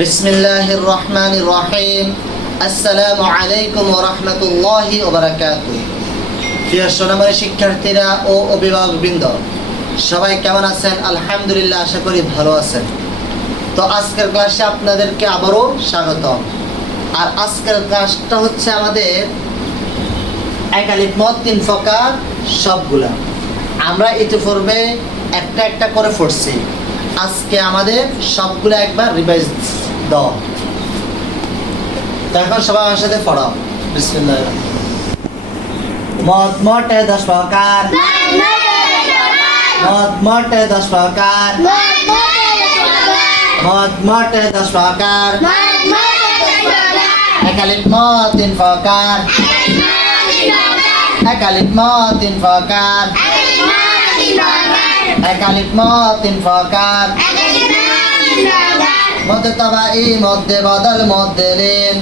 বিসমিল্লাহির রহমানির রহিম। আসসালামু আলাইকুম ওয়া রাহমাতুল্লাহি ওয়া বারাকাতুহু। প্রিয় সোনামণি শিক্ষার্থীরা ও অভিভাবকবৃন্দ, সবাই কেমন আছেন? আলহামদুলিল্লাহ, আশা করি ভালো আছেন। তো আজকের ক্লাসে আপনাদেরকে আবারও স্বাগতম। আর আজকের ক্লাসটা হচ্ছে আমাদের এক আলিফ মদ তিন ফকার সবগুলা। আমরা ইতিপূর্বে একটা একটা করে পড়ছি, আজকে আমাদের সবগুলো একবার রিভাইজ দাও। তো এখন সবাই আমার সাথে পড়াও। বিসমিল্লাহ। মদ মটে 10 প্রকার, মদ মটে 10 প্রকার, মদ মটে 10 প্রকার, এক আলিফ মদ তিন প্রকার, এক আলিফ মদ তিন প্রকার, এক আলিফ মদ তিন প্রকার, মধ্যে তাবাই মধ্যে বদল মধ্যে লিন,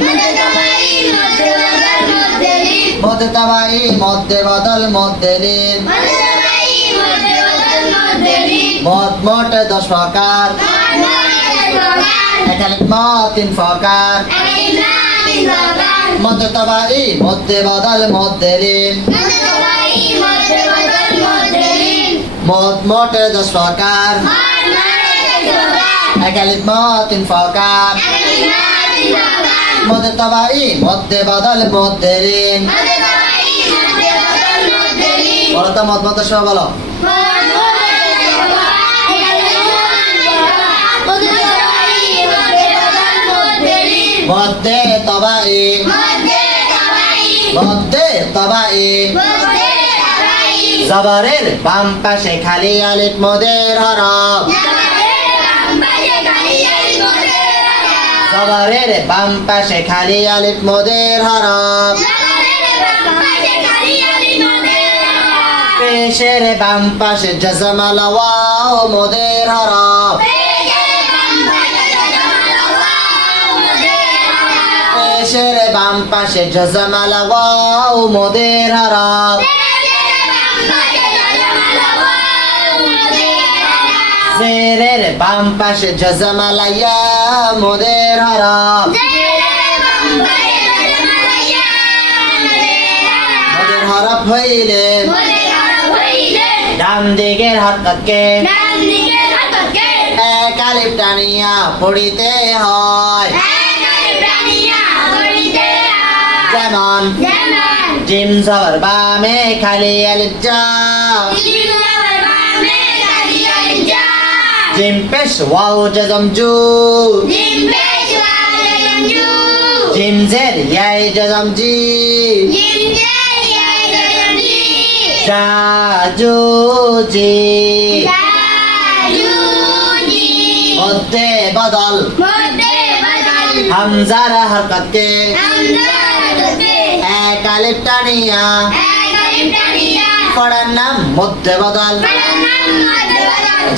মধ্যে তাবাই মধ্যে বদল মধ্যে লিন, মদ মোটে 10 প্রকার, এক আলিফ মদ তিন প্রকার, মধ্যে তাবাই মধ্যে বদল মধ্যে লিন, মদ মোটে 10 প্রকার, এক আলিফ মদ তিন প্রকার, মধ্যে তাবাই মধ্যে বদল মধ্যে লিন। বলো তো মদ মধ্যে সবাই বলো। মধ্যে তাবাই মধ্যে তাবাই, জবরের বাম পাশে খালি আলিফ মদের হরফ, জবরের বাম পাশে খালি আলিফ মদের হরফ, পেশের বাম পাশে জজমাল ওয়াও মদের হরফ, পেশের বাম পাশে জজমাল ওয়াও মদের হরফ, জেরের বাম পাশে জজমাল ইয়া মদের হরফ, মদের হরফ হইলে ডান দিকের হরকতকে এক আলিফ টানিয়া পড়িতে হয়। যেমন জিম জবর বামে খালি আলিফ যা, জিম পেশ ওয়াও জজম জু, জিম জের ইয়াই জজম জি, জা জু জি, মধ্যে বদল হামজার হরকতকে এক আলিফ টানিয়া পড়ার নাম মধ্যে বদল।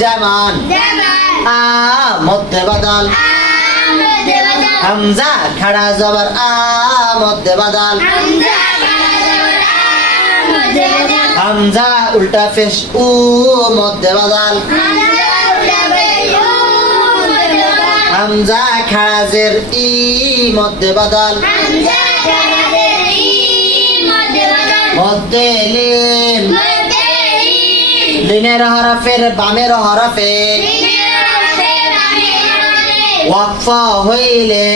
যেমন আ মধ্যে বদল, হামজা খাড়া জবর আ মধ্যে বদল, হামজা উল্টা পেশ উ মধ্যে বদল, হামজা খাড়া জের ই মধ্যে বদল, মধ্যে লিন, লিনের হরফের বামের হরফে ওয়াকফা হইলে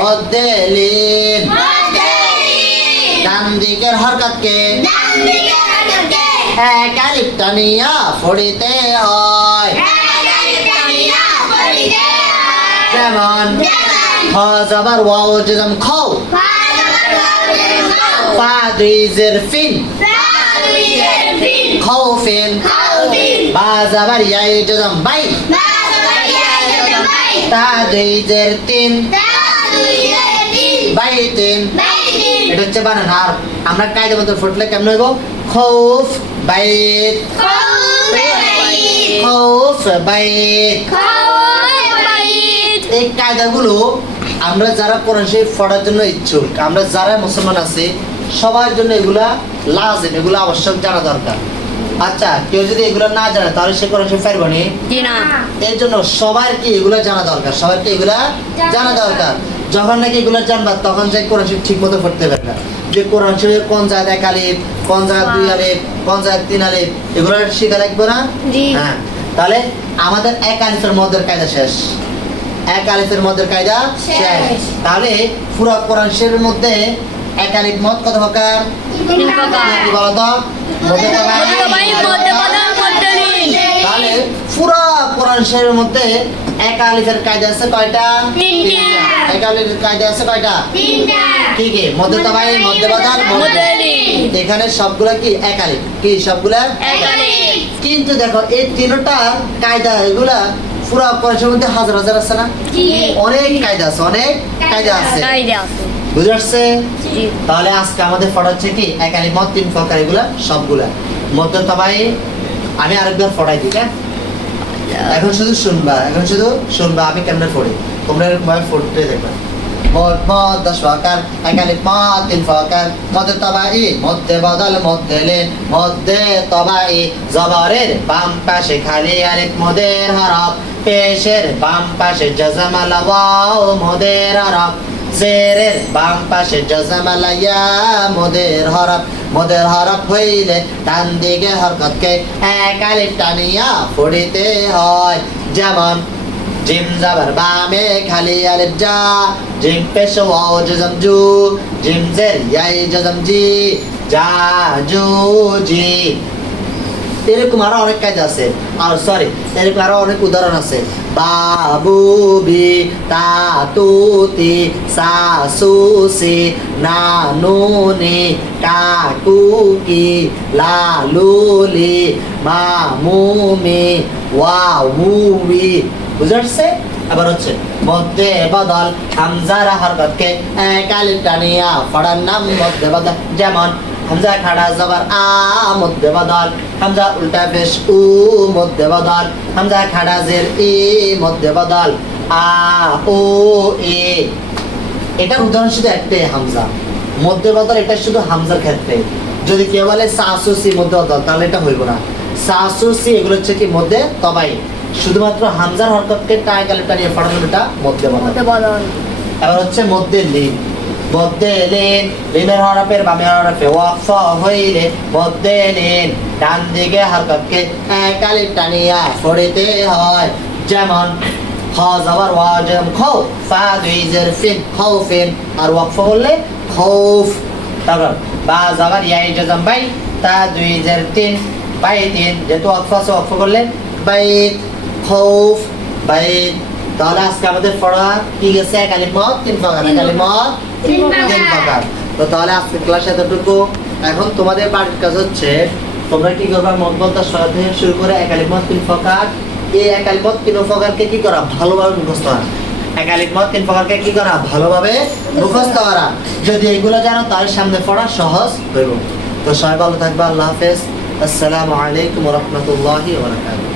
মধ্যে লিন, ডান দিকের হরকতকে এক আলিফ টানিয়া পড়িতে হয়। যেমন খ জবর ওয়াও জজম খৌ, ফা দুই জের ফিন খৌফিন, বা জবর ইয়াই জজম বাই, তা দুই জের তিন বাইতিন। এটা হচ্ছে বানান। আর আমরা কায়দা মতো ফুটলে কেমন হইব? খৌফ বাইত, খৌফ বাইত। এই কায়দাগুলো আমরা যারা কোরআন শরীফ পড়ার জন্য ইচ্ছুক, আমরা যারা মুসলমান আছি সবার জন্য এগুলা লাজিম, এগুলো আবশ্যক জানা দরকার। আচ্ছা, কেউ যদি এগুলো না জানে তাহলে সে কোরআন শরীফ পারবে না। জি না। এর জন্য সবার কি এগুলো জানা দরকার, সবার কি এগুলা জানা দরকার। যখন নাকি এগুলো জানবা তখন যে কোরআন শরীফ ঠিক মতো পড়তে পারবে। যে কোরআন শরীফে কোন জায়গায় এক আলিফ, কোন জায়গায় দুই আলিফ, কোন জায়গায় তিন আলিফ, এগুলো শিখা লাগবে না। জি। হ্যাঁ, তাহলে আমাদের এক আলিফের মধ্যের কায়দা শেষ, এক আলিফের মধ্যের কায়দা শেষ। তাহলে পুরো কোরআন শরীফের মধ্যে এক আলিফ মত কত প্রকার? তিন প্রকার। কি বলো তো? মধ্যে মধ্যবায়ী, মধ্যপদন, মধ্যলীন। তাহলে পুরো কোরআন শরীফের মধ্যে এক আলিফের কায়দা আছে কয়টা? তিনটা। এক আলিফের কায়দা আছে কয়টা? তিনটা। ঠিক আছে, মধ্যতাবাই, মধ্যবদল, মধ্যলীন। এখানে সবগুলা কি এক আলিফ, কি সবগুলা এক আলিফ। কিন্তু দেখো এই তিনটা কায়দা এগুলা পুরো কোরআন শরীফের মধ্যে হাজার হাজার আছে না? জি। অনেক কায়দা আছে, অনেক কায়দা আছে, কায়দা আছে। বুঝতে পারছে? জি। তাহলে আজকে আমাদের পড়া হচ্ছে কি এক আলিফ মত তিন প্রকার, এগুলা সবগুলা মধ্যতাবাই। আমি আরেকবার পড়াই দিই, হ্যাঁ? এখন শুধু শুনবা, এখন শুধু শুনবা আমি কেমনে পড়ি, তোমরা এরকম ভাবে পড়তে দেখবা। মদ মদ 10 প্রকার, এক আলিফ মদ 3 প্রকার, মধ্যে তবাই, মধ্যে বদল, মধ্যে লেন, মধ্যে তবাই। জবরের বাম পাশে খালি আলিফ মদের হরফ, পেশের বাম পাশে জজমাল ওয়াও মদের হরফ, জেরের বাম পাশে জজমাল ইয়া মদের হরফ। মদের হরফ হইলে ডান দিকে হরকতকে এক আলিফ টানিয়া পড়িতে হয়। যেমন জিম জাবার বামে খালি আলিফ জা, জিম পেশ ওয়াও জজম জু, জিম জের ইয়াই জজম জি, জা জু জি। এরকম আরো অনেক কাজ আছে, আর সরি এরকম আরো অনেক উদাহরণ আছে। বাবু বি তাতুতি সাসুসি নানুনি কাকুকি লালুলি মামুমি ওয়াউবি। বুঝতে পারছে? আবার হচ্ছে মধ্যে বদল, হামজার হরকতকে এক আলিফ টানিয়া পড়ার নাম মধ্যে বদল। যেমন হামজা খাড়া জবর আ মধ্যে বদল, হামজা উল্টা পেশ উ মধ্যে বদল, হামজা খাড়া জের ই মধ্যে বদল, আ ও এ। এটা উদাহরণ শুধু একটাই, হামজা মধ্যে বদল, এটা শুধু হামজার ক্ষেত্রে। যদি কেউ বলে সাসুসি মধ্যে বদল তাহলে এটা হইব না। সাসুসি এগুলো হচ্ছে কি মধ্যে তবাই, শুধুমাত্র হামজার হরকতকে টাই কালিপটা নিয়ে পড়ানো, এটা মধ্যে বদল। মধ্যপদন। এবার হচ্ছে মধ্যে লিন, মধ্যে লিন, লিনের হরফের বামে হরফে ওয়াকফ হইলে মধ্যে লিন, ডান দিকে হরকতকে এক আলিফ টানিয়া পড়িতে হয়। যেমন খ জবর ওয়া জম খৌ, ফা দুই জের ফিন খৌফিন, আর ওয়াকফ করলে খৌফ। তারপর বা জবর ইয়াই জজম বাই, তা দুই জের তিন, বাই তিন, যেহেতু ওয়াকফ আছে ওয়াকফ করলে বাইত, খৌফ বাইত। তাহলে আজকে আমাদের পড়া কি গেছে? এক আলিফ মত তিন প্রকার, এক আলিফ মত তিন প্রকার। তো তাহলে আজকে ক্লাস এতটুকু। এখন তোমাদের বাড়ির কাজ হচ্ছে তোমরা কি করবা, মত বলতে থেকে শুরু করে এক আলিফ মত তিন প্রকার, এই এক আলিফ মত তিন প্রকারকে কি করা ভালোভাবে মুখস্থ করা। এক আলিফ মত তিন প্রকারকে কি করা ভালোভাবে মুখস্থ করা। যদি এগুলো জানো তাহলে সামনে পড়া সহজ হইব। তো সবাই ভালো থাকবা, আল্লাহ হাফেজ, আসসালামু আলাইকুম ওয়া রাহমাতুল্লাহি ওয়া বারাকাতুহু।